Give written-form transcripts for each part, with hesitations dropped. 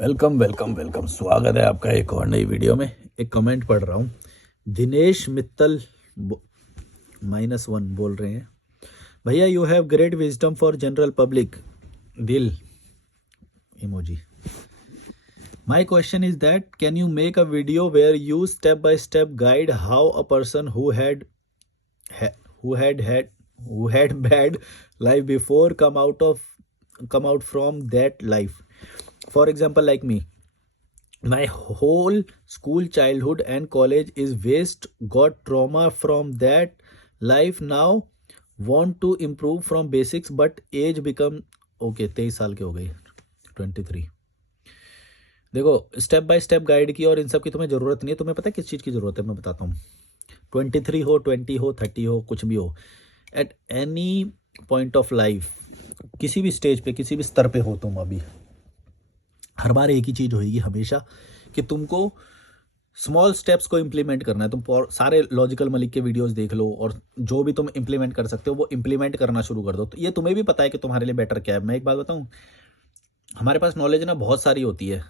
Welcome welcome welcome, स्वागत है आपका एक और नई वीडियो में। एक कमेंट पढ़ रहा हूँ। दिनेश मित्तल -1 बोल रहे हैं, भैया you have great wisdom for general public, दिल emoji. My question is that can you make a video where you step by step guide how a person who had bad life before come out from that life. For example, like me, my whole school, childhood and college is waste, got trauma from that life, now want to improve from basics but age become okay 23 साल के हो गई 23। देखो, step by step guide की और इन सब की तुम्हें ज़रूरत नहीं है। तुम्हें पता है किस चीज़ की ज़रूरत है? मैं बताता हूँ। 23 हो, 20 हो, 30 हो, कुछ भी हो, at any point of life, किसी भी स्टेज पे, किसी भी स्तर पे हो तुम अभी, हर बार एक ही चीज़ होगी हमेशा कि तुमको स्मॉल स्टेप्स को इम्प्लीमेंट करना है। तुम सारे लॉजिकल मलिक के वीडियोस देख लो और जो भी तुम इम्प्लीमेंट कर सकते हो वो इम्प्लीमेंट करना शुरू कर दो। तो ये तुम्हें भी पता है कि तुम्हारे लिए बेटर क्या है। मैं एक बात बताऊँ, हमारे पास नॉलेज ना बहुत सारी होती है,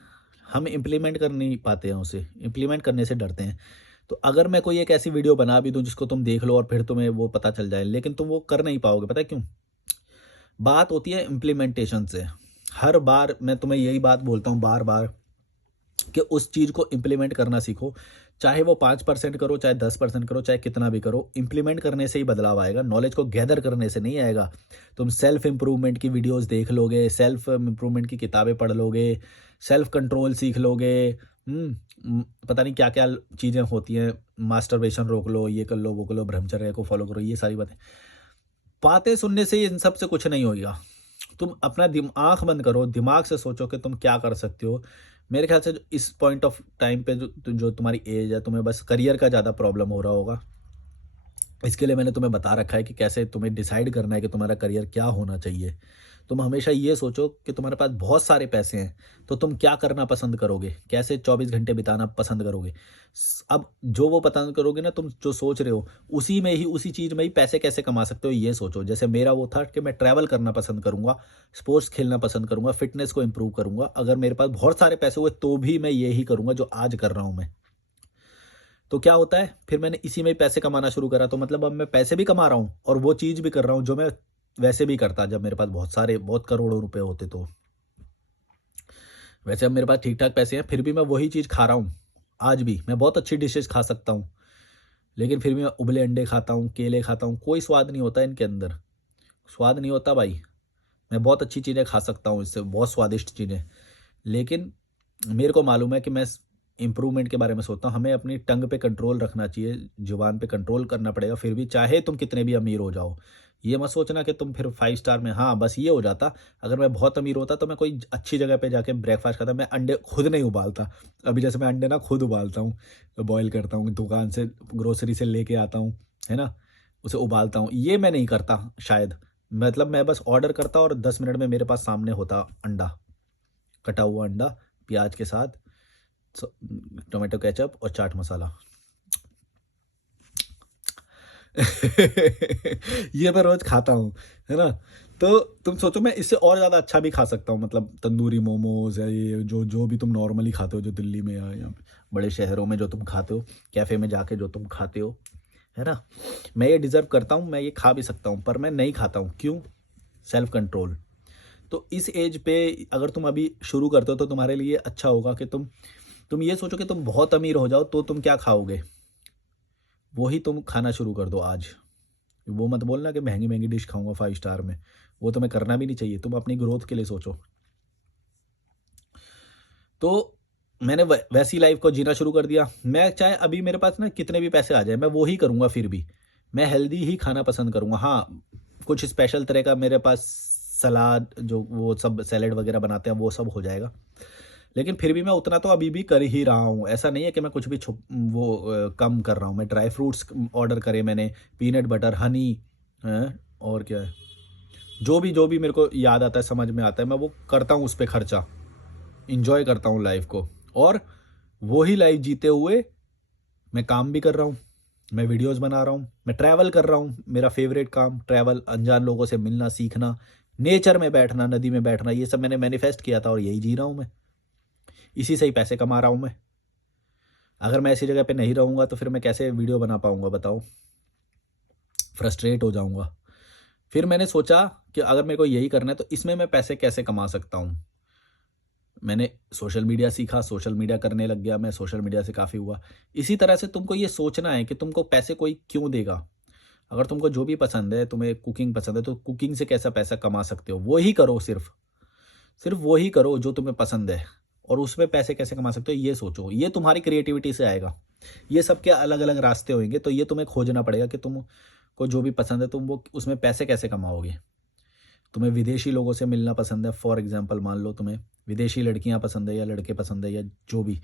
हम इम्प्लीमेंट कर नहीं पाते हैं, उसे इम्प्लीमेंट करने से डरते हैं। तो अगर मैं कोई एक ऐसी वीडियो बना भी दूँ जिसको तुम देख लो और फिर तुम्हें वो पता चल जाए, लेकिन तुम वो कर नहीं पाओगे। पता है क्यों? बात होती है इम्प्लीमेंटेशन से। हर बार मैं तुम्हें यही बात बोलता हूँ बार बार कि उस चीज़ को इम्प्लीमेंट करना सीखो। चाहे वो 5% करो, चाहे 10% करो, चाहे कितना भी करो, इम्प्लीमेंट करने से ही बदलाव आएगा। नॉलेज को गैदर करने से नहीं आएगा। तुम सेल्फ इम्प्रूवमेंट की वीडियोस देख लोगे, सेल्फ इम्प्रूवमेंट की किताबें पढ़ लोगे, सेल्फ कंट्रोल सीख लोगे, पता नहीं क्या क्या चीज़ें होती हैं, मास्टरबेशन रोक लो, ये कर लो, वो कर लो, ब्रह्मचर्य को फॉलो करो, ये सारी बातें, बातें सुनने से इन सब से कुछ नहीं होगा। तुम अपना आँख बंद करो, दिमाग से सोचो कि तुम क्या कर सकते हो। मेरे ख्याल से इस पॉइंट ऑफ टाइम पे जो तुम्हारी एज है, तुम्हें बस करियर का ज़्यादा प्रॉब्लम हो रहा होगा। इसके लिए मैंने तुम्हें बता रखा है कि कैसे तुम्हें डिसाइड करना है कि तुम्हारा करियर क्या होना चाहिए। तुम हमेशा ये सोचो कि तुम्हारे पास बहुत सारे पैसे हैं, तो तुम क्या करना पसंद करोगे, कैसे 24 घंटे बिताना पसंद करोगे। अब जो वो पसंद करोगे ना, तुम जो सोच रहे हो उसी में ही, उसी चीज़ में ही पैसे कैसे कमा सकते हो ये सोचो। जैसे मेरा वो था कि मैं ट्रैवल करना पसंद करूँगा, स्पोर्ट्स खेलना पसंद करूँगा, फिटनेस को इम्प्रूव करूँगा। अगर मेरे पास बहुत सारे पैसे हुए तो भी मैं यही करूँगा जो आज कर रहा हूँ मैं। तो क्या होता है, फिर मैंने इसी में ही पैसे कमाना शुरू करा। तो मतलब अब मैं पैसे भी कमा रहा हूँ और वो चीज़ भी कर रहा हूँ जो मैं वैसे भी करता जब मेरे पास बहुत करोड़ों रुपए होते। तो वैसे अब मेरे पास ठीक ठाक पैसे हैं, फिर भी मैं वही चीज़ खा रहा हूँ। आज भी मैं बहुत अच्छी डिशेस खा सकता हूँ, लेकिन फिर भी मैं उबले अंडे खाता हूँ, केले खाता हूँ, कोई स्वाद नहीं होता इनके अंदर। स्वाद नहीं होता भाई। मैं बहुत अच्छी चीज़ें खा सकता हूँ इससे, बहुत स्वादिष्ट चीज़ें, लेकिन मेरे को मालूम है कि मैं इम्प्रूवमेंट के बारे में सोचता हूँ। हमें अपनी टंग पे कंट्रोल रखना चाहिए, जुबान पे कंट्रोल करना पड़ेगा। फिर भी चाहे तुम कितने भी अमीर हो जाओ, ये मत सोचना कि तुम फिर 5 स्टार में, हाँ बस ये हो जाता। अगर मैं बहुत अमीर होता तो मैं कोई अच्छी जगह पे जाके ब्रेकफास्ट खाता। मैं अंडे खुद नहीं उबालता। अभी जैसे मैं अंडे ना खुद उबालता हूँ, बॉयल करता हूँ, दुकान से ग्रोसरी से लेके आता हूँ, है ना, उसे उबालता हूँ। ये मैं नहीं करता शायद। मतलब मैं बस ऑर्डर करता और 10 मिनट में मेरे पास सामने होता अंडा, कटा हुआ अंडा, प्याज के साथ, टोमेटो केचप और चाट मसाला। ये मैं रोज खाता हूँ, है ना। तो तुम सोचो, मैं इससे और ज़्यादा अच्छा भी खा सकता हूँ। मतलब तंदूरी मोमोज है, ये जो जो भी तुम नॉर्मली खाते हो, जो दिल्ली में या बड़े शहरों में जो तुम खाते हो, कैफ़े में जाके जो तुम खाते हो, है ना, मैं ये डिज़र्व करता हूँ, मैं ये खा भी सकता हूँ, पर मैं नहीं खाता हूँ। क्यों? Self control. तो इस एज पे अगर तुम अभी शुरू करते हो तो तुम्हारे लिए अच्छा होगा कि तुम ये सोचो कि तुम बहुत अमीर हो जाओ तो तुम क्या खाओगे, वही तुम खाना शुरू कर दो आज। वो मत बोलना कि महंगी महंगी डिश खाऊंगा 5 स्टार में, वो तुम्हें करना भी नहीं चाहिए। तुम अपनी ग्रोथ के लिए सोचो। तो मैंने वैसी लाइफ को जीना शुरू कर दिया। मैं चाहे अभी मेरे पास ना कितने भी पैसे आ जाए, मैं वो ही करूँगा। फिर भी मैं हेल्दी ही खाना पसंद करूँगा। हाँ, कुछ स्पेशल तरह का मेरे पास सलाद, जो वो सब सैलेड वगैरह बनाते हैं, वो सब हो जाएगा। लेकिन फिर भी मैं उतना तो अभी भी कर ही रहा हूँ। ऐसा नहीं है कि मैं कुछ भी कम कर रहा हूँ। मैं ड्राई फ्रूट्स ऑर्डर करे मैंने, पीनट बटर, हनी, हैं, और क्या है, जो भी मेरे को याद आता है, समझ में आता है, मैं वो करता हूँ, उस पे खर्चा। एन्जॉय करता हूँ लाइफ़ को, और वही लाइफ़ जीते हुए मैं काम भी कर रहा हूँ, मैं वीडियोज़ बना रहा हूँ, मैं ट्रैवल कर रहा हूँ। मेरा फ़ेवरेट काम ट्रैवल, अनजान लोगों से मिलना, सीखना, नेचर में बैठना, नदी में बैठना, ये सब मैंने मैनिफेस्ट किया था और यही जी रहा हूँ मैं। इसी से ही पैसे कमा रहा हूँ मैं। अगर मैं ऐसी जगह पे नहीं रहूँगा तो फिर मैं कैसे वीडियो बना पाऊँगा बताओ? फ्रस्ट्रेट हो जाऊँगा। फिर मैंने सोचा कि अगर मेरे को यही करना है तो इसमें मैं पैसे कैसे कमा सकता हूँ? मैंने सोशल मीडिया सीखा, सोशल मीडिया करने लग गया मैं, सोशल मीडिया से काफ़ी हुआ। इसी तरह से तुमको ये सोचना है कि तुमको पैसे कोई क्यों देगा? अगर तुमको जो भी पसंद है, तुम्हें कुकिंग पसंद है, तो कुकिंग से कैसा पैसा कमा सकते हो, वो ही करो सिर्फ़। सिर्फ़ वो ही करो जो तुम्हें पसंद है और उसमें पैसे कैसे कमा सकते हो ये सोचो। ये तुम्हारी क्रिएटिविटी से आएगा। ये सबके अलग-अलग रास्ते होंगे, तो ये तुम्हें खोजना पड़ेगा कि तुमको जो भी पसंद है, तुम वो उसमें पैसे कैसे कमाओगे। तुम्हें विदेशी लोगों से मिलना पसंद है, फॉर एग्ज़ाम्पल मान लो तुम्हें विदेशी लड़कियाँ पसंद है या लड़के पसंद है या जो भी,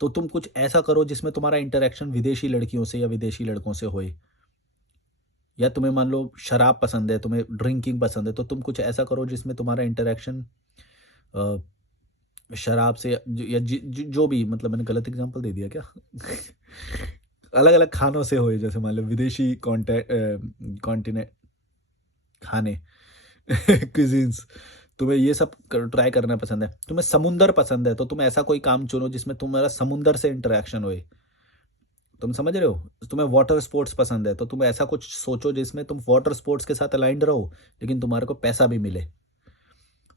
तो तुम कुछ ऐसा करो जिसमें तुम्हारा इंटरैक्शन विदेशी लड़कियों से या विदेशी लड़कों से होए। या तुम्हें मान लो शराब पसंद है, तुम्हें ड्रिंकिंग पसंद है, तो तुम कुछ ऐसा करो जिसमें तुम्हारा इंटरैक्शन अ, शराब से या जो भी, मतलब मैंने गलत एग्ज़ाम्पल दे दिया क्या? अलग-अलग खानों से होए, जैसे मान लो विदेशी कॉन्टिनेंट खाने क्यूज़ीन्स, तुम्हें ये सब ट्राई करना पसंद है। तुम्हें समुंदर पसंद है, तो तुम ऐसा कोई काम चुनो जिसमें तुम्हारा समुंदर से इंटरैक्शन होए। तुम समझ रहे हो? तुम्हें वाटर स्पोर्ट्स पसंद है, तो तुम ऐसा कुछ सोचो जिसमें तुम वाटर स्पोर्ट्स के साथ अलाइन्ड रहो, लेकिन तुम्हारे को पैसा भी मिले।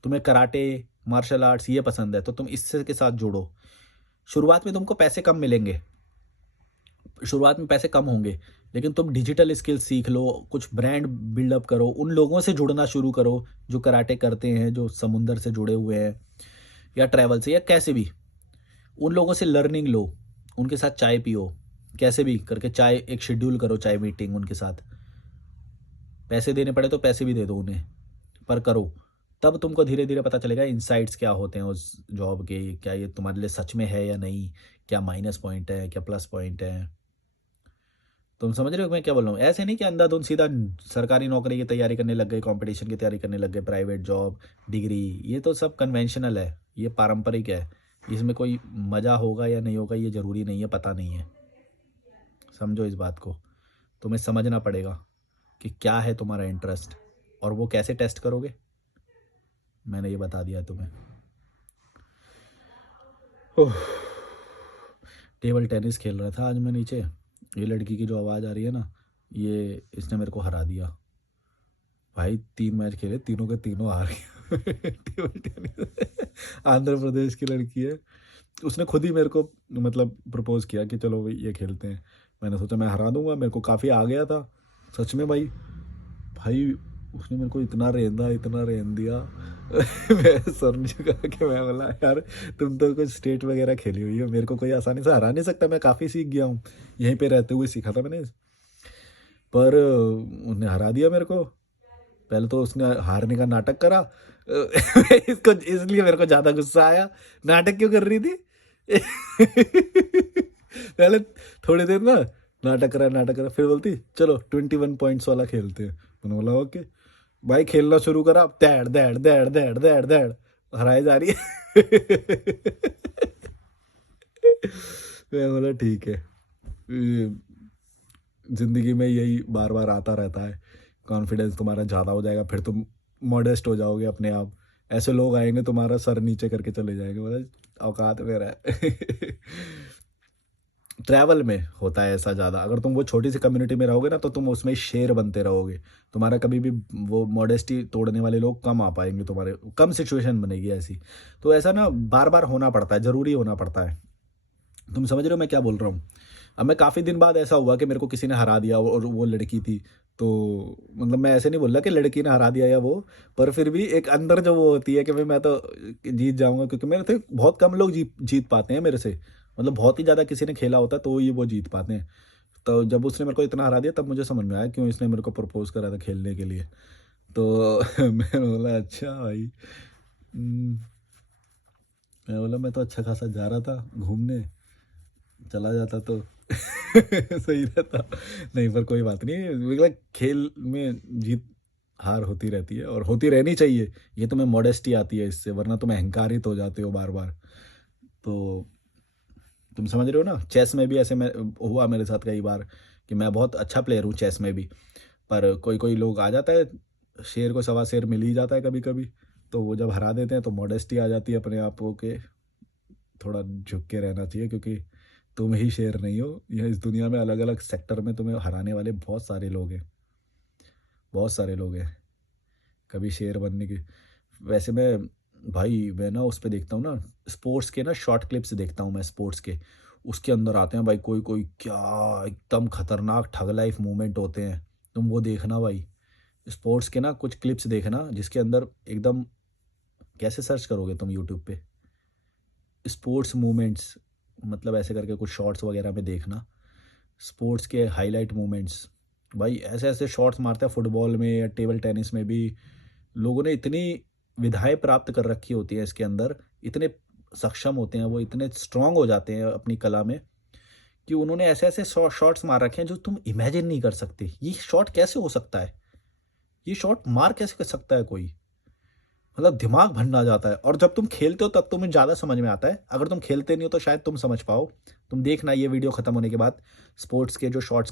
तुम्हें कराटे, मार्शल आर्ट्स ये पसंद है, तो तुम इससे के साथ जुड़ो। शुरुआत में तुमको पैसे कम मिलेंगे, शुरुआत में पैसे कम होंगे, लेकिन तुम डिजिटल स्किल्स सीख लो, कुछ ब्रांड बिल्डअप करो, उन लोगों से जुड़ना शुरू करो जो कराटे करते हैं, जो समुंदर से जुड़े हुए हैं या ट्रैवल से या कैसे भी। उन लोगों से लर्निंग लो, उनके साथ चाय पियो, कैसे भी करके चाय एक शेड्यूल करो, चाय मीटिंग उनके साथ। पैसे देने पड़े तो पैसे भी दे दो उन्हें, पर करो। तब तुमको धीरे-धीरे पता चलेगा इनसाइट्स क्या होते हैं उस जॉब के, क्या ये तुम्हारे लिए सच में है या नहीं, क्या माइनस पॉइंट है, क्या प्लस पॉइंट है। तुम समझ रहे हो मैं क्या बोल रहा हूँ? ऐसे नहीं कि अंधाधुंध सीधा सरकारी नौकरी की तैयारी करने लग गए, कॉम्पिटिशन की तैयारी करने लग गए, प्राइवेट जॉब, डिग्री, ये तो सब कन्वेंशनल है, ये पारंपरिक है। इसमें कोई मज़ा होगा या नहीं होगा ये ज़रूरी नहीं है, पता नहीं है। समझो इस बात को। तुम्हें समझना पड़ेगा कि क्या है तुम्हारा इंटरेस्ट और वो कैसे टेस्ट करोगे, मैंने ये बता दिया तुम्हें। ओह! टेबल टेनिस खेल रहा था आज मैं नीचे, ये लड़की की जो आवाज़ आ रही है ना, ये इसने मेरे को हरा दिया। भाई 3 मैच खेले, तीनों के तीनों हार गया। टेबल टेनिस आंध्र प्रदेश की लड़की है। उसने खुद ही मेरे को मतलब प्रपोज़ किया कि चलो भई ये खेलते हैं। मैंने सोचा मैं हरा दूँगा, मेरे को काफ़ी आ गया था। सच में भाई, भाई उसने मेरे को इतना रेंद दिया। मैं सर झुका के मैं बोला यार तुम तो कुछ स्टेट वगैरह खेली हुई हो, मेरे को कोई आसानी से हरा नहीं सकता, मैं काफ़ी सीख गया हूँ। यहीं पे रहते हुए सीखा था मैंने। पर उसने हरा दिया मेरे को। पहले तो उसने हारने का नाटक करा। इसको इसलिए मेरे को ज़्यादा गुस्सा आया। नाटक क्यों कर रही थी? पहले थोड़ी देर ना नाटक करा, फिर बोलती चलो 21 पॉइंट्स वाला खेलते हैं। मैंने बोला ओके। भाई खेलना शुरू करा, दैड़ दैड़ दैड़ दैड़ दैड़ दैड़, हराई जा रही है। मैं बोला ठीक है। ज़िंदगी में यही बार-बार आता रहता है। कॉन्फिडेंस तुम्हारा ज़्यादा हो जाएगा, फिर तुम मॉडेस्ट हो जाओगे अपने आप। ऐसे लोग आएँगे तुम्हारा सर नीचे करके चले जाएँगे, बोला औकात में रह। ट्रैवल में होता है ऐसा ज़्यादा, अगर तुम वो छोटी सी कम्युनिटी में रहोगे ना तो तुम उसमें शेर बनते रहोगे। तुम्हारा कभी भी वो मॉडेस्टी तोड़ने वाले लोग कम आ पाएँगे तुम्हारे, कम सिचुएशन बनेगी ऐसी। तो ऐसा ना बार-बार होना पड़ता है, ज़रूरी होना पड़ता है। तुम समझ रहे हो मैं क्या बोल रहा हूँ? अब मैं काफ़ी दिन बाद ऐसा हुआ कि मेरे को किसी ने हरा दिया और वो लड़की थी। तो मतलब मैं ऐसे नहीं बोल रहा कि लड़की ने हरा दिया या वो, पर फिर भी एक अंदर जो वो होती है कि भाई मैं तो जीत जाऊँगा, क्योंकि मेरे से बहुत कम लोग जीत पाते हैं मेरे से। मतलब बहुत ही ज़्यादा किसी ने खेला होता है तो ही वो जीत पाते हैं। तो जब उसने मेरे को इतना हरा दिया तब मुझे समझ में आया क्यों इसने मेरे को प्रपोज़ करा था खेलने के लिए। तो मैंने बोला अच्छा भाई। मैं बोला मैं तो अच्छा खासा जा रहा था घूमने, चला जाता तो सही रहता। नहीं पर कोई बात नहीं, मतलब खेल में जीत हार होती रहती है और होती रहनी चाहिए। ये तुम्हें मॉडेस्टी आती है इससे, वरना तुम अहंकारित हो जाते हो बार-बार। तो तुम समझ रहे हो ना? चेस में भी ऐसे मैं हुआ मेरे साथ कई बार कि मैं बहुत अच्छा प्लेयर हूँ चेस में भी, पर कोई-कोई लोग आ जाता है, शेर को सवा शेर मिल ही जाता है कभी-कभी। तो वो जब हरा देते हैं तो मॉडेस्टी आ जाती है अपने आप को कि थोड़ा झुक के रहना चाहिए, क्योंकि तुम ही शेर नहीं हो, यह इस दुनिया में अलग अलग सेक्टर में तुम्हें हराने वाले बहुत सारे लोग हैं, बहुत सारे लोग हैं। कभी शेर बनने की, वैसे मैं ना उस पे देखता हूँ ना, स्पोर्ट्स के ना शॉर्ट क्लिप्स देखता हूँ मैं स्पोर्ट्स के। उसके अंदर आते हैं भाई कोई कोई, क्या एकदम खतरनाक ठग लाइफ मूवमेंट होते हैं। तुम वो देखना भाई, स्पोर्ट्स के ना कुछ क्लिप्स देखना जिसके अंदर एकदम, कैसे सर्च करोगे तुम यूट्यूब पे स्पोर्ट्स मूवमेंट्स, मतलब ऐसे करके कुछ शॉर्ट्स वगैरह में देखना, स्पोर्ट्स के हाईलाइट मोमेंट्स। भाई ऐसे ऐसे शॉट्स मारते हैं फुटबॉल में या टेबल टेनिस में भी, लोगों ने इतनी विधाएं प्राप्त कर रखी होती हैं इसके अंदर, इतने सक्षम होते हैं वो, इतने स्ट्रांग हो जाते हैं अपनी कला में, कि उन्होंने ऐसे ऐसे शॉट्स मार रखे हैं जो तुम इमेजिन नहीं कर सकते। ये शॉट कैसे हो सकता है, ये शॉट मार कैसे कर सकता है कोई, मतलब दिमाग भंना जाता है। और जब तुम खेलते हो तब तुम्हें ज़्यादा समझ में आता है, अगर तुम खेलते नहीं हो तो शायद तुम समझ पाओ। तुम देखना ये वीडियो खत्म होने के बाद, स्पोर्ट्स के जो शॉर्ट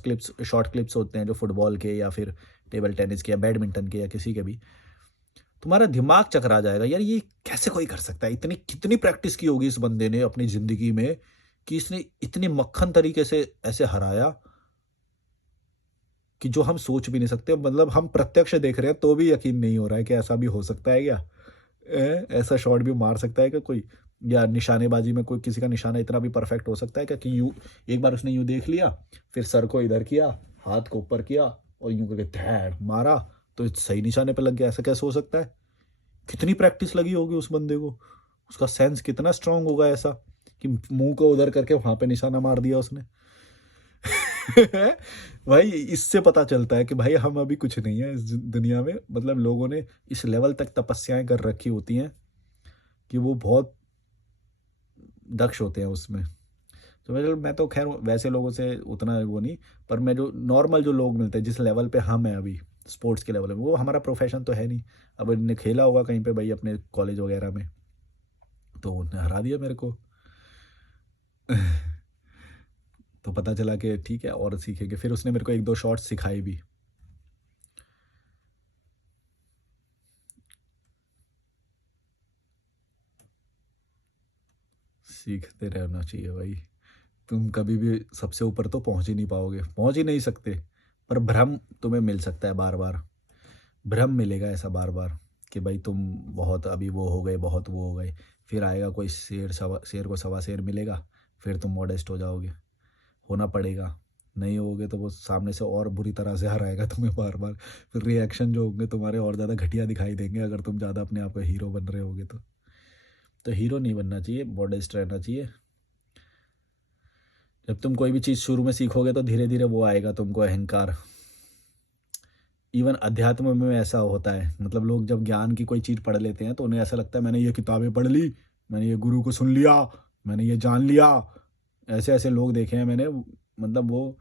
क्लिप्स होते हैं जो फुटबॉल के या फिर टेबल टेनिस के या बैडमिंटन के या किसी के भी, तुम्हारा दिमाग चकरा जाएगा यार, ये कैसे कोई कर सकता है। इतनी कितनी प्रैक्टिस की होगी इस बंदे ने अपनी ज़िंदगी में कि इसने इतनी मक्खन तरीके से ऐसे हराया कि जो हम सोच भी नहीं सकते। मतलब हम प्रत्यक्ष देख रहे हैं तो भी यकीन नहीं हो रहा है कि ऐसा भी हो सकता है क्या। ऐसा शॉट भी मार सकता है क्या कोई, या निशानेबाजी में कोई किसी का निशाना इतना भी परफेक्ट हो सकता है क्या कि यूँ एक बार उसने यूँ देख लिया, फिर सर को इधर किया, हाथ को ऊपर किया और यूँ करके धैड़ मारा तो सही निशाने पे लग गया। ऐसा कैसे हो सकता है, कितनी प्रैक्टिस लगी होगी उस बंदे को, उसका सेंस कितना स्ट्रांग होगा ऐसा कि मुंह को उधर करके वहां पे निशाना मार दिया उसने। भाई इससे पता चलता है कि भाई हम अभी कुछ नहीं है इस दुनिया में, मतलब लोगों ने इस लेवल तक तपस्याएं कर रखी होती हैं कि वो बहुत दक्ष होते हैं उसमें। तो मैं तो खैर वैसे लोगों से उतना वो नहीं, पर मैं जो नॉर्मल जो लोग मिलते हैं जिस लेवल पे हम हैं अभी स्पोर्ट्स के लेवल में, वो हमारा प्रोफेशन तो है नहीं। अब इनने खेला होगा कहीं पे भाई अपने कॉलेज वगैरह में, तो उन्हें हरा दिया मेरे को। तो पता चला कि ठीक है और सीखेंगे, फिर उसने मेरे को एक दो शॉट्स सिखाए भी। सीखते रहना चाहिए भाई, तुम कभी भी सबसे ऊपर तो पहुंच ही नहीं पाओगे, पहुंच ही नहीं सकते। पर भ्रम तुम्हें मिल सकता है बार बार, भ्रम मिलेगा ऐसा बार बार कि भाई तुम बहुत अभी वो हो गए, बहुत वो हो गए। फिर आएगा कोई शेर को सवा शेर मिलेगा, फिर तुम मॉडेस्ट हो जाओगे, होना पड़ेगा। नहीं होगे तो वो सामने से और बुरी तरह से हराएगा तुम्हें बार बार, फिर रिएक्शन जो होंगे तुम्हारे और ज़्यादा घटिया दिखाई देंगे अगर तुम ज़्यादा अपने आप को हीरो बन रहे होगे तो हीरो नहीं बनना चाहिए, मॉडेस्ट रहना चाहिए। जब तुम कोई भी चीज़ शुरू में सीखोगे तो धीरे धीरे वो आएगा तुमको अहंकार। इवन अध्यात्म में ऐसा होता है, मतलब लोग जब ज्ञान की कोई चीज़ पढ़ लेते हैं तो उन्हें ऐसा लगता है मैंने ये किताबें पढ़ ली, मैंने ये गुरु को सुन लिया, मैंने ये जान लिया। ऐसे ऐसे लोग देखे हैं मैंने, मतलब वो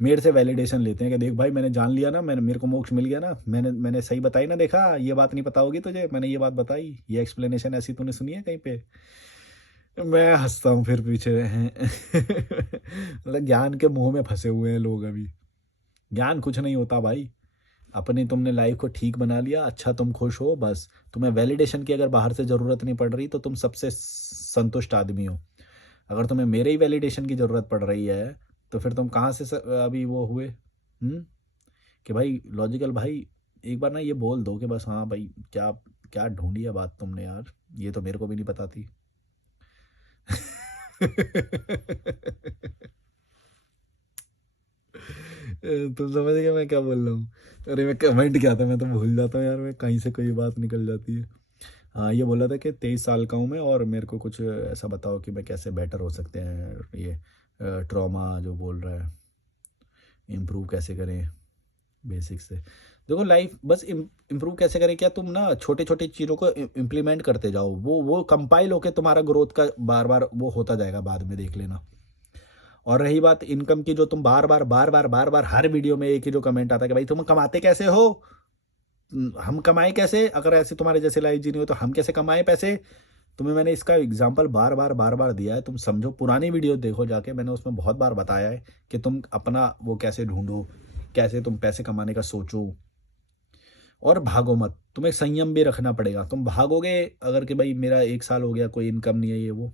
मेरे से वैलिडेशन लेते हैं कि देख भाई मैंने जान लिया ना, मैंने मेरे को मोक्ष मिल गया ना, मैंने मैंने सही बताई ना, देखा ये बात नहीं पता होगी तुझे, मैंने ये बात बताई, ये एक्सप्लेनेशन ऐसी तूने सुनी है कहीं पे। मैं हंसता हूँ फिर पीछे हैं। मतलब ज्ञान के मुंह में फंसे हुए हैं लोग अभी। ज्ञान कुछ नहीं होता भाई, अपनी तुमने लाइफ को ठीक बना लिया, अच्छा तुम खुश हो बस। तुम्हें वैलिडेशन की अगर बाहर से ज़रूरत नहीं पड़ रही तो तुम सबसे संतुष्ट आदमी हो। अगर तुम्हें मेरे ही वैलिडेशन की ज़रूरत पड़ रही है तो फिर तुम कहाँ से अभी वो हुए, कि भाई लॉजिकल भाई, एक बार ना ये बोल दो कि बस हाँ भाई क्या क्या ढूंढी है बात तुमने यार, ये तो मेरे को भी नहीं पता थी। तुम समझ गए मैं क्या बोल रहा हूँ। अरे मैं कमेंट क्या था, मैं तो भूल जाता हूँ यार, मैं कहीं से कोई बात निकल जाती है। हाँ ये बोला था कि 23 साल का हूँ मैं और मेरे को कुछ ऐसा बताओ कि मैं कैसे बेटर हो सकते हैं, ये ट्रॉमा जो बोल रहा है इम्प्रूव कैसे करें बेसिक से। देखो लाइफ बस इम्प्रूव कैसे करें, क्या तुम ना छोटे छोटे चीज़ों को इम्प्लीमेंट करते जाओ, वो कंपाइल होके तुम्हारा ग्रोथ का बार बार वो होता जाएगा, बाद में देख लेना। और रही बात इनकम की, जो तुम बार बार हर वीडियो में एक ही जो कमेंट आता है कि भाई तुम कमाते कैसे हो, हम कमाए कैसे, अगर ऐसे तुम्हारे जैसे लाइफ जीनी हो तो हम कैसे कमाए पैसे। तुम्हें मैंने इसका एग्जांपल बार बार दिया है, तुम समझो, पुरानी वीडियो देखो जाके, मैंने उसमें बहुत बार बताया है कि तुम अपना वो कैसे ढूंढो, कैसे तुम पैसे कमाने का सोचो। और भागो मत, तुम्हें संयम भी रखना पड़ेगा। तुम भागोगे अगर कि भाई मेरा 1 साल हो गया कोई इनकम नहीं है ये वो,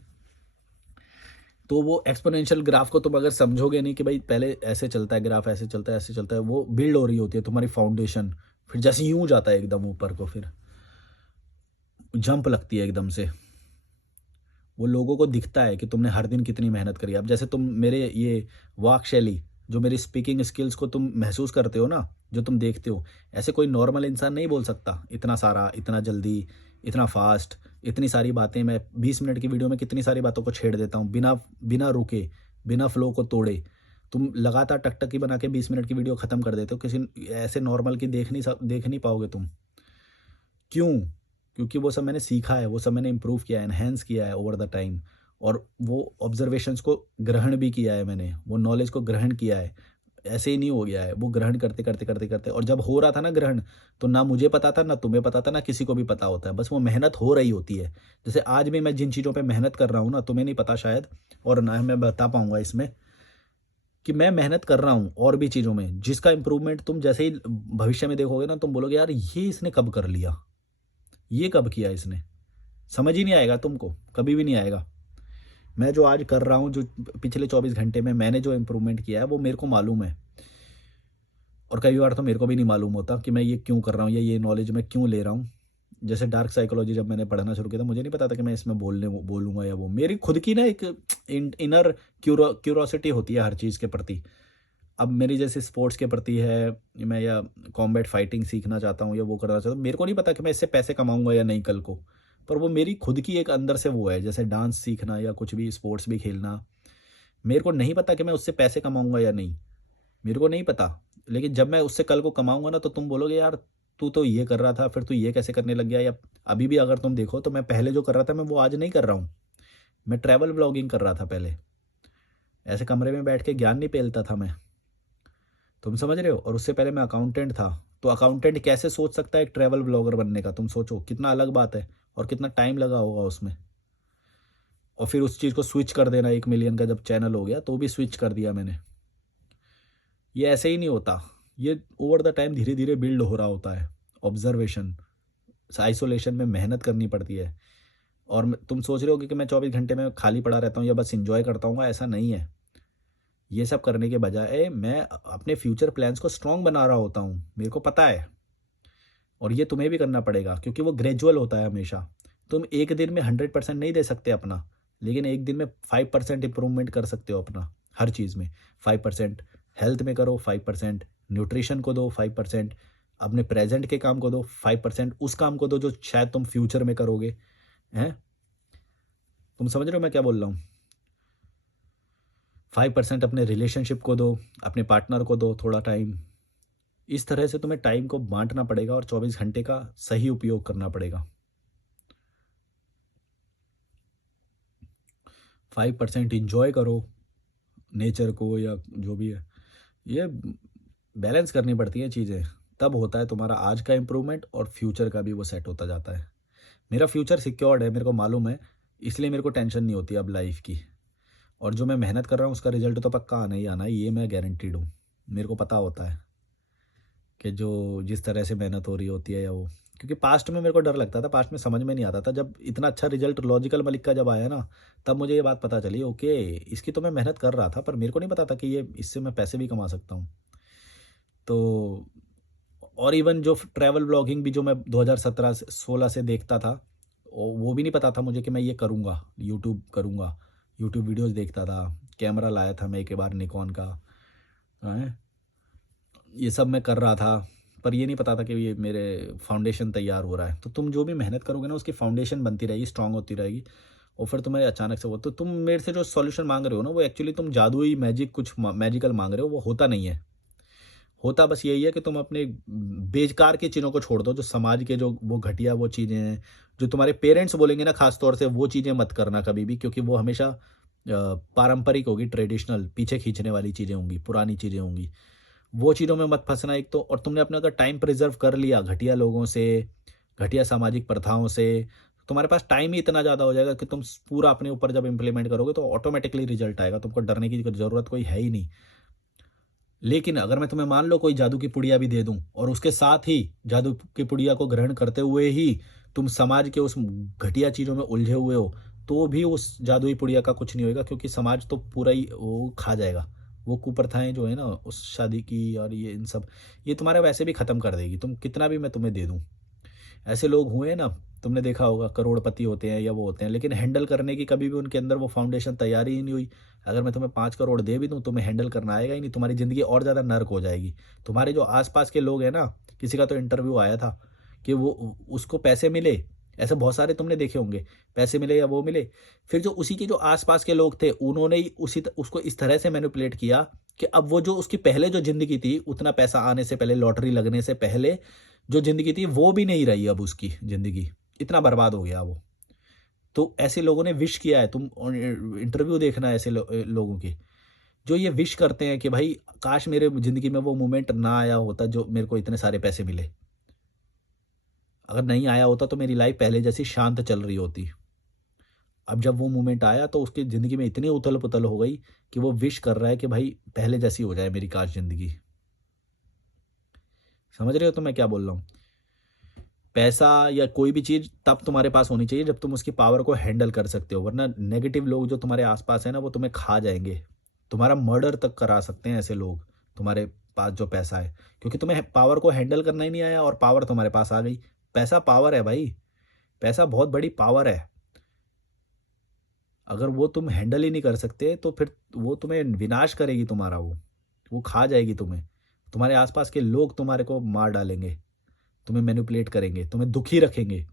तो वो एक्सपोनेंशियल ग्राफ को तुम अगर समझोगे नहीं कि भाई पहले ऐसे चलता है ग्राफ, ऐसे चलता है, ऐसे चलता है, वो बिल्ड हो रही होती है तुम्हारी फाउंडेशन, फिर जैसे यूं जाता है एकदम ऊपर को, फिर जंप लगती है एकदम से। वो लोगों को दिखता है कि तुमने हर दिन कितनी मेहनत करी। अब जैसे तुम मेरे ये वाक शैली, जो मेरी स्पीकिंग स्किल्स को तुम महसूस करते हो ना, जो तुम देखते हो, ऐसे कोई नॉर्मल इंसान नहीं बोल सकता इतना सारा, इतना जल्दी, इतना फास्ट, इतनी सारी बातें। मैं 20 मिनट की वीडियो में कितनी सारी बातों को छेड़ देता हूँ बिना बिना रुके, बिना फ्लो को तोड़े। तुम लगातार टकटकी बना के 20 मिनट की वीडियो खत्म कर देते हो, किसी ऐसे नॉर्मल की देख नहीं पाओगे तुम। क्यों? क्योंकि वो सब मैंने सीखा है, वो सब मैंने इम्प्रूव किया है, एनहांस किया है ओवर द टाइम, और वो ऑब्जर्वेशंस को ग्रहण भी किया है मैंने, वो नॉलेज को ग्रहण किया है। ऐसे ही नहीं हो गया है, वो ग्रहण करते करते करते करते, और जब हो रहा था ना ग्रहण, तो ना मुझे पता था, ना तुम्हें पता था, ना किसी को भी पता होता है, बस वो मेहनत हो रही होती है। जैसे आज भी मैं जिन चीज़ों पे मेहनत कर रहा हूँ ना, तुम्हें नहीं पता शायद, और ना मैं बता पाऊंगा इसमें, कि मैं मेहनत कर रहा हूँ और भी चीज़ों में, जिसका इम्प्रूवमेंट तुम जैसे ही भविष्य में देखोगे ना, तुम बोलोगे यार ये इसने कब कर लिया, ये कब किया इसने। समझ ही नहीं आएगा तुमको, कभी भी नहीं आएगा। मैं जो आज कर रहा हूँ, जो पिछले 24 घंटे में मैंने जो इम्प्रूवमेंट किया है, वो मेरे को मालूम है। और कई बार तो मेरे को भी नहीं मालूम होता कि मैं ये क्यों कर रहा हूँ, या ये नॉलेज मैं क्यों ले रहा हूँ। जैसे डार्क साइकोलॉजी जब मैंने पढ़ना शुरू किया था, मुझे नहीं पता था कि मैं इसमें बोलूँगा, या वो मेरी खुद की ना एक इनर क्यूरोसिटी होती है हर चीज़ के प्रति। अब मेरी जैसे स्पोर्ट्स के प्रति है, मैं या कॉम्बैट फाइटिंग सीखना चाहता हूँ, या वो करना चाहता हूँ, मेरे को नहीं पता कि मैं इससे पैसे कमाऊंगा या नहीं कल को, पर वो मेरी खुद की एक अंदर से वो है। जैसे डांस सीखना या कुछ भी स्पोर्ट्स भी खेलना, मेरे को नहीं पता कि मैं उससे पैसे कमाऊंगा या नहीं, मेरे को नहीं पता। लेकिन जब मैं उससे कल को कमाऊंगा ना, तो तुम बोलोगे यार तू तो ये कर रहा था, फिर तू ये कैसे करने लग गया। या अभी भी अगर तुम देखो, तो मैं पहले जो कर रहा था, मैं वो आज नहीं कर रहा हूँ। मैं ट्रैवल ब्लॉगिंग कर रहा था पहले, ऐसे कमरे में बैठ के ज्ञान नहीं पेलता था मैं, तुम समझ रहे हो। और उससे पहले मैं अकाउंटेंट था। तो अकाउंटेंट कैसे सोच सकता है एक ट्रैवल ब्लॉगर बनने का, तुम सोचो कितना अलग बात है, और कितना टाइम लगा होगा उसमें। और फिर उस चीज़ को स्विच कर देना, 1 मिलियन का जब चैनल हो गया, तो भी स्विच कर दिया मैंने। ये ऐसे ही नहीं होता, ये ओवर द टाइम धीरे धीरे बिल्ड हो रहा होता है। ऑब्जर्वेशन, आइसोलेशन में मेहनत करनी पड़ती है। और तुम सोच रहे हो कि मैं 24 घंटे में खाली पड़ा रहता हूँ या बस इंजॉय करता हूँ, ऐसा नहीं है। ये सब करने के बजाय मैं अपने फ्यूचर प्लान्स को स्ट्रॉन्ग बना रहा होता हूँ, मेरे को पता है। और ये तुम्हें भी करना पड़ेगा, क्योंकि वो ग्रेजुअल होता है हमेशा। तुम एक दिन में 100% नहीं दे सकते अपना, लेकिन एक दिन में 5% इंप्रूवमेंट कर सकते हो अपना हर चीज़ में। 5% हेल्थ में करो, 5% न्यूट्रिशन को दो, 5% अपने प्रेजेंट के काम को दो, 5% उस काम को दो जो शायद तुम फ्यूचर में करोगे। हैं? तुम समझ रहे हो मैं क्या बोल रहा हूँ? 5% अपने रिलेशनशिप को दो, अपने पार्टनर को दो थोड़ा टाइम। इस तरह से तुम्हें टाइम को बांटना पड़ेगा, और 24 घंटे का सही उपयोग करना पड़ेगा। 5% इंजॉय करो नेचर को, या जो भी है। ये बैलेंस करनी पड़ती है चीज़ें, तब होता है तुम्हारा आज का इम्प्रूवमेंट, और फ्यूचर का भी वो सेट होता जाता है। मेरा फ्यूचर सिक्योर्ड है, मेरे को मालूम है, इसलिए मेरे को टेंशन नहीं होती अब लाइफ की। और जो मैं मेहनत कर रहा हूँ उसका रिजल्ट तो पक्का आना ही आना है, ये मैं गारंटीड हूँ। मेरे को पता होता है कि जो जिस तरह से मेहनत हो रही होती है, या वो, क्योंकि पास्ट में मेरे को डर लगता था, पास्ट में समझ में नहीं आता था। जब इतना अच्छा रिजल्ट लॉजिकल मलिक का जब आया ना, तब मुझे ये बात पता चली, ओके इसकी तो मैं मेहनत कर रहा था, पर मेरे को नहीं पता था कि ये इससे मैं पैसे भी कमा सकता हूँ। तो और इवन जो ट्रैवल ब्लॉगिंग भी जो मैं 2017 से 16 से देखता था, वो भी नहीं पता था मुझे कि मैं ये करूँगा, यूट्यूब करूँगा। यूट्यूब वीडियोस देखता था, कैमरा लाया था मैं एक बार निकॉन का, हैं? ये सब मैं कर रहा था, पर ये नहीं पता था कि ये मेरे फाउंडेशन तैयार हो रहा है। तो तुम जो भी मेहनत करोगे ना, उसकी फाउंडेशन बनती रहेगी, स्ट्रांग होती रहेगी, और फिर तुम्हें अचानक से वो, तो तुम मेरे से जो सॉल्यूशन मांग रहे हो ना, वो एक्चुअली तुम जादुई मैजिक कुछ मैजिकल मांग रहे हो, वो होता नहीं है। होता बस यही है कि तुम अपने बेकार की चीज़ों को छोड़ दो, जो समाज के जो वो घटिया वो चीज़ें हैं, जो तुम्हारे पेरेंट्स बोलेंगे ना खास तौर से, वो चीज़ें मत करना कभी भी, क्योंकि वो हमेशा पारंपरिक होगी, ट्रेडिशनल, पीछे खींचने वाली चीज़ें होंगी, पुरानी चीज़ें होंगी। वो चीज़ों में मत फंसना एक तो। और तुमने अपना अगर टाइम प्रिजर्व कर लिया घटिया लोगों से, घटिया सामाजिक प्रथाओं से, तुम्हारे पास टाइम ही इतना ज़्यादा हो जाएगा कि तुम पूरा अपने ऊपर जब इम्प्लीमेंट करोगे, तो ऑटोमेटिकली रिजल्ट आएगा, तुमको डरने की ज़रूरत कोई है ही नहीं। लेकिन अगर मैं तुम्हें मान लो कोई जादू की पुड़िया भी दे दूं, और उसके साथ ही जादू की पुड़िया को ग्रहण करते हुए ही तुम समाज के उस घटिया चीज़ों में उलझे हुए हो, तो भी उस जादुई पुड़िया का कुछ नहीं होएगा, क्योंकि समाज तो पूरा ही वो खा जाएगा। वो कुप्रथाएं जो है ना उस शादी की और ये इन सब, ये तुम्हारे वैसे भी ख़त्म कर देगी, तुम कितना भी मैं तुम्हें दे दूँ। ऐसे लोग हुए ना, तुमने देखा होगा, करोड़पति होते हैं या वो होते हैं, लेकिन हैंडल करने की कभी भी उनके अंदर वो फाउंडेशन तैयारी ही नहीं हुई। अगर मैं तुम्हें 5 करोड़ दे भी दूँ, तुम्हें हैंडल करना आएगा ही नहीं, तुम्हारी ज़िंदगी और ज़्यादा नर्क हो जाएगी। तुम्हारे जो आसपास के लोग हैं ना, किसी का तो इंटरव्यू आया था कि वो उसको पैसे मिले, ऐसे बहुत सारे तुमने देखे होंगे, पैसे मिले या वो मिले, फिर जो उसी के जो आसपास के लोग थे उन्होंने ही उसको इस तरह से मैनिपुलेट किया कि अब वो जो उसकी पहले जो ज़िंदगी थी, उतना पैसा आने से पहले, लॉटरी लगने से पहले जो ज़िंदगी थी वो भी नहीं रही, अब उसकी ज़िंदगी इतना बर्बाद हो गया वो। तो ऐसे लोगों ने विश किया है, तुम इंटरव्यू देखना ऐसे लोगों के, जो ये विश करते हैं कि भाई काश मेरे ज़िंदगी में वो मोमेंट ना आया होता जो मेरे को इतने सारे पैसे मिले। अगर नहीं आया होता तो मेरी लाइफ़ पहले जैसी शांत चल रही होती। अब जब वो मोमेंट आया तो उसकी ज़िंदगी में इतनी उथल-पुथल हो गई कि वो विश कर रहा है कि भाई पहले जैसी हो जाए मेरी काश ज़िंदगी। समझ रहे हो तो मैं क्या बोल रहा हूँ? पैसा या कोई भी चीज़ तब तुम्हारे पास होनी चाहिए जब तुम उसकी पावर को हैंडल कर सकते हो, वरना नेगेटिव लोग जो तुम्हारे आसपास है ना वो तुम्हें खा जाएंगे। तुम्हारा मर्डर तक करा सकते हैं ऐसे लोग, तुम्हारे पास जो पैसा है, क्योंकि तुम्हें पावर को हैंडल करना ही नहीं आया और पावर तुम्हारे पास आ गई। पैसा पावर है भाई, पैसा बहुत बड़ी पावर है। अगर वो तुम हैंडल ही नहीं कर सकते तो फिर वो तुम्हें विनाश करेगी, तुम्हारा वो खा जाएगी तुम्हें। तुम्हारे आसपास के लोग तुम्हारे को मार डालेंगे, तुम्हें मैनिपुलेट करेंगे, तुम्हें दुखी रखेंगे,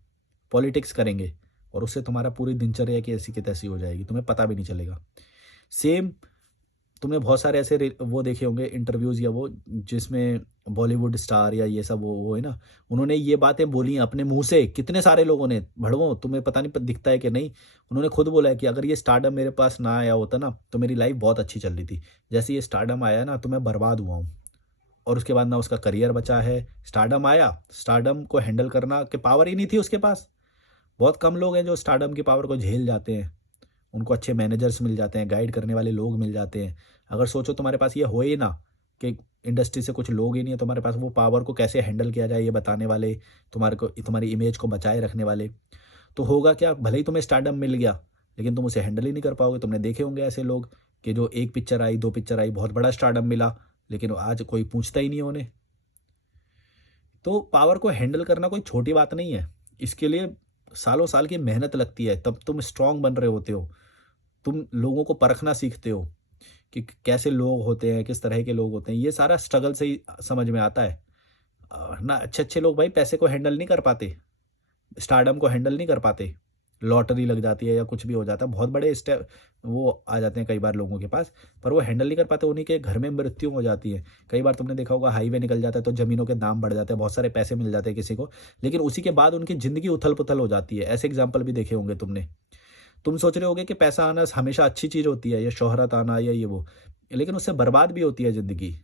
पॉलिटिक्स करेंगे, और उससे तुम्हारा पूरी दिनचर्या की ऐसी की तैसी हो जाएगी, तुम्हें पता भी नहीं चलेगा। सेम तुमने बहुत सारे ऐसे वो देखे होंगे इंटरव्यूज़ या वो, जिसमें बॉलीवुड स्टार या ये सब वो है ना, उन्होंने ये बातें बोली हैं अपने मुँह से, कितने सारे लोगों ने, भड़वों तुम्हें पता नहीं दिखता है कि नहीं, उन्होंने खुद बोला है कि अगर ये स्टारडम मेरे पास ना आया होता ना, तो मेरी लाइफ़ बहुत अच्छी चल रही थी। जैसे ये स्टारडम आया ना तो मैं बर्बाद हुआ हूँ। और उसके बाद ना उसका करियर बचा है, स्टारडम आया, स्टारडम को हैंडल करना की पावर ही नहीं थी उसके पास। बहुत कम लोग हैं जो स्टारडम की पावर को झेल जाते हैं। उनको अच्छे मैनेजर्स मिल जाते हैं, गाइड करने वाले लोग मिल जाते हैं। अगर सोचो तुम्हारे पास ये हो ही ना, कि इंडस्ट्री से कुछ लोग ही नहीं है तुम्हारे पास वो पावर को कैसे हैंडल किया जाए ये बताने वाले, तुम्हारी इमेज को बचाए रखने वाले, तो होगा क्या, भले ही तुम्हें स्टारडम मिल गया, लेकिन तुम उसे हैंडल ही नहीं कर पाओगे। तुमने देखे होंगे ऐसे लोग कि जो 1 पिक्चर आई, 2 पिक्चर आई, बहुत बड़ा स्टारडम मिला, लेकिन आज कोई पूछता ही नहीं है उन्हें। तो पावर को हैंडल करना कोई छोटी बात नहीं है। इसके लिए सालों साल की मेहनत लगती है, तब तुम स्ट्रॉन्ग बन रहे होते हो। तुम लोगों को परखना सीखते हो कि कैसे लोग होते हैं, किस तरह के लोग होते हैं। ये सारा स्ट्रगल से ही समझ में आता है। ना अच्छे-अच्छे लोग भाई पैसे को हैंडल नहीं कर पाते, स्टारडम को हैंडल नहीं कर पाते। लॉटरी लग जाती है या कुछ भी हो जाता है, बहुत बड़े वो आ जाते हैं कई बार लोगों के पास, पर वो हैंडल नहीं कर पाते, उन्हीं के घर में मृत्यु हो जाती है। कई बार तुमने देखा होगा हाईवे निकल जाता है तो ज़मीनों के दाम बढ़ जाते हैं, बहुत सारे पैसे मिल जाते हैं किसी को, लेकिन उसी के बाद उनकी ज़िंदगी उथल-पुथल हो जाती है। ऐसे एग्ज़ाम्पल भी देखे होंगे तुमने। तुम सोच रहे होगे कि पैसा आना हमेशा अच्छी चीज़ होती है या शोहरत आना या ये वो, लेकिन उससे बर्बाद भी होती है ज़िंदगी।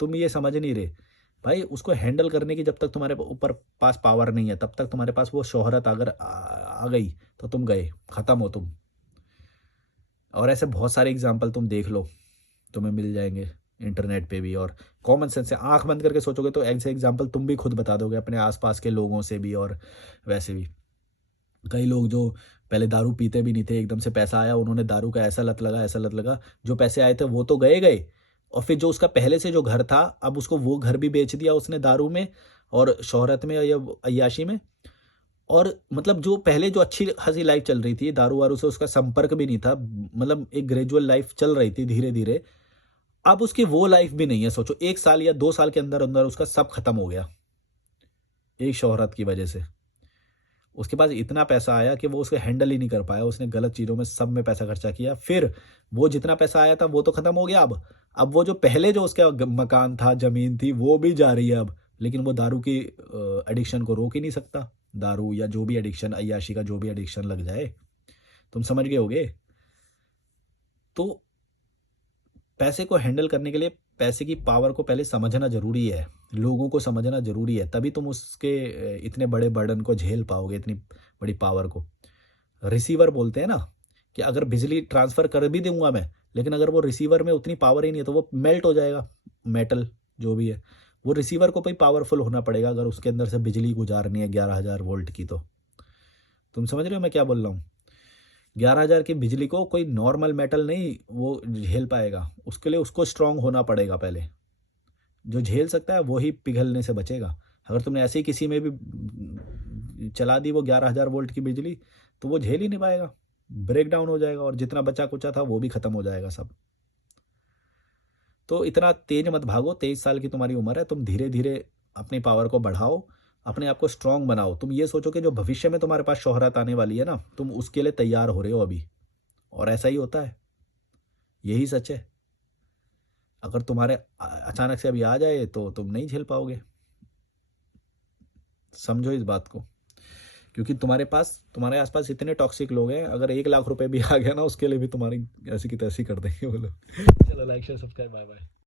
तुम ये समझ नहीं रहे। भाई उसको हैंडल करने की जब तक तुम्हारे ऊपर पास पावर नहीं है, तब तक तुम्हारे पास वो शोहरत अगर आ गई, तो तुम गए, खत्म हो तुम। और ऐसे बहुत सारे एग्ज़ाम्पल तुम देख लो, तुम्हें मिल जाएँगे इंटरनेट पे भी, और कॉमन सेंस से आँख बंद करके सोचोगे तो ऐसे एग्ज़ाम्पल तुम भी खुद बता दोगे अपने आस-पास के लोगों से भी और वैसे भी। कई लोग जो पहले दारू पीते भी नहीं थे, एकदम से पैसा आया, उन्होंने दारू का ऐसा लत लगा, जो पैसे आए थे वो तो गए गए, और फिर जो उसका पहले से जो घर था, अब उसको वो घर भी बेच दिया उसने दारू में और शोहरत में या अय्याशी में। और मतलब जो पहले जो अच्छी-खासी लाइफ़ चल रही थी, दारू-वारू से उसका संपर्क भी नहीं था, मतलब एक ग्रेजुअल लाइफ़ चल रही थी धीरे-धीरे, अब उसकी वो लाइफ़ भी नहीं है। सोचो 1 साल या 2 साल के अंदर-अंदर उसका सब खत्म हो गया, एक शोहरत की वजह से। उसके पास इतना पैसा आया कि वो उसको हैंडल ही नहीं कर पाया, उसने गलत चीज़ों में सब में पैसा खर्चा किया। फिर वो जितना पैसा आया था वो तो खत्म हो गया अब। अब वो जो पहले जो उसका मकान था, ज़मीन थी, वो भी जा रही है अब। लेकिन वो दारू की एडिक्शन को रोक ही नहीं सकता। दारू या जो भी एडिक्शन, अय्याशी का जो भी एडिक्शन लग जाए, तुम समझ गए होगे। तो पैसे को हैंडल करने के लिए पैसे की पावर को पहले समझना ज़रूरी है, लोगों को समझना ज़रूरी है, तभी तुम उसके इतने बड़े बर्डन को झेल पाओगे, इतनी बड़ी पावर को। रिसीवर बोलते हैं ना, कि अगर बिजली ट्रांसफ़र कर भी दूँगा मैं, लेकिन अगर वो रिसीवर में उतनी पावर ही नहीं है तो वो मेल्ट हो जाएगा, मेटल जो भी है। वो रिसीवर को भी पावरफुल होना पड़ेगा अगर उसके अंदर से बिजली गुज़ारनी है 11,000 वोल्ट की तो। तुम समझ रहे हो मैं क्या बोल रहा हूँ? 11,000 की बिजली को कोई नॉर्मल मेटल नहीं वो झेल पाएगा, उसके लिए उसको स्ट्रांग होना पड़ेगा पहले। जो झेल सकता है वो ही पिघलने से बचेगा। अगर तुमने ऐसे ही किसी में भी चला दी वो 11,000 वोल्ट की बिजली, तो वो झेल ही नहीं पाएगा, ब्रेक डाउन हो जाएगा और जितना बचा कुचा था वो भी खत्म हो जाएगा सब। तो इतना तेज मत भागो, 23 साल की तुम्हारी उम्र है, तुम धीरे धीरे अपनी पावर को बढ़ाओ, अपने आप को स्ट्रांग बनाओ। तुम ये सोचो कि जो भविष्य में तुम्हारे पास शोहरत आने वाली है ना, तुम उसके लिए तैयार हो रहे हो अभी, और ऐसा ही होता है, यही सच है। अगर तुम्हारे अचानक से अभी आ जाए तो तुम नहीं झेल पाओगे। समझो इस बात को, क्योंकि तुम्हारे आसपास इतने टॉक्सिक लोग हैं, अगर 1 लाख रुपए भी आ गया ना उसके लिए भी तुम्हारी ऐसी की तैसी कर देंगे वो लोग। चलो, like share subscribe, bye bye.